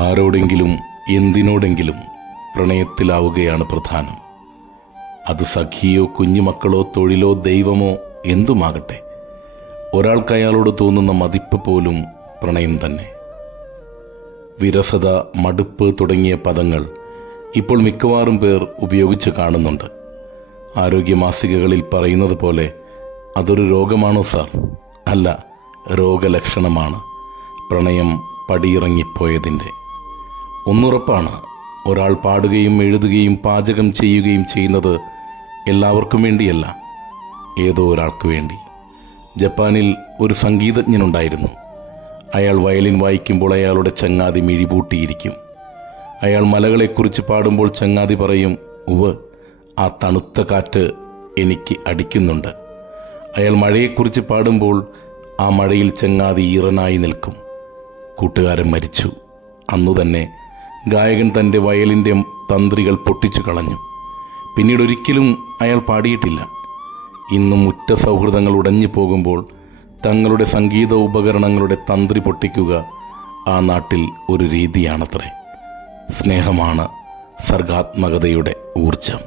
ആരോടെങ്കിലും എന്തിനോടെങ്കിലും പ്രണയത്തിലാവുകയാണ് പ്രധാനം. അത് സഖിയോ കുഞ്ഞുമക്കളോ തൊഴിലോ ദൈവമോ എന്തുമാകട്ടെ, ഒരാൾക്ക് അയാളോട് തോന്നുന്ന മതിപ്പ് പോലും പ്രണയം തന്നെ. വിരസത, മടുപ്പ് തുടങ്ങിയ പദങ്ങൾ ഇപ്പോൾ മിക്കവാറും പേർ ഉപയോഗിച്ച് കാണുന്നുണ്ട്. ആരോഗ്യമാസികകളിൽ പറയുന്നത് പോലെ അതൊരു രോഗമാണോ സാർ? അല്ല, രോഗലക്ഷണമാണ്. പ്രണയം പടിയിറങ്ങിപ്പോയതിൻ്റെ. ഒന്നുറപ്പാണ്, ഒരാൾ പാടുകയും എഴുതുകയും പാചകം ചെയ്യുകയും ചെയ്യുന്നത് എല്ലാവർക്കും വേണ്ടിയല്ല, ഏതോ ഒരാൾക്ക് വേണ്ടി. ജപ്പാനിൽ ഒരു സംഗീതജ്ഞനുണ്ടായിരുന്നു. അയാൾ വയലിൻ വായിക്കുമ്പോൾ അയാളുടെ ചങ്ങാതി മിഴിപൂട്ടിയിരിക്കും. അയാൾ മലകളെക്കുറിച്ച് പാടുമ്പോൾ ചങ്ങാതി പറയും, ഉവ്, ആ തണുത്ത കാറ്റ് എനിക്ക് അടിക്കുന്നുണ്ട്. അയാൾ മഴയെക്കുറിച്ച് പാടുമ്പോൾ ആ മഴയിൽ ചങ്ങാതി ഈറനായി നിൽക്കും. കൂട്ടുകാരൻ മരിച്ചു. അന്നുതന്നെ ഗായകൻ തൻ്റെ വയലിൻ്റെ തന്ത്രികൾ പൊട്ടിച്ചു കളഞ്ഞു. പിന്നീട് ഒരിക്കലും അയാൾ പാടിയിട്ടില്ല. ഇന്നും ഉറ്റ സൗഹൃദങ്ങൾ ഉടഞ്ഞു പോകുമ്പോൾ തങ്ങളുടെ സംഗീത ഉപകരണങ്ങളുടെ തന്ത്രി പൊട്ടിക്കുക ആ നാട്ടിൽ ഒരു രീതിയാണത്രേ. സ്നേഹമാണ് സർഗാത്മകതയുടെ ഊർജം.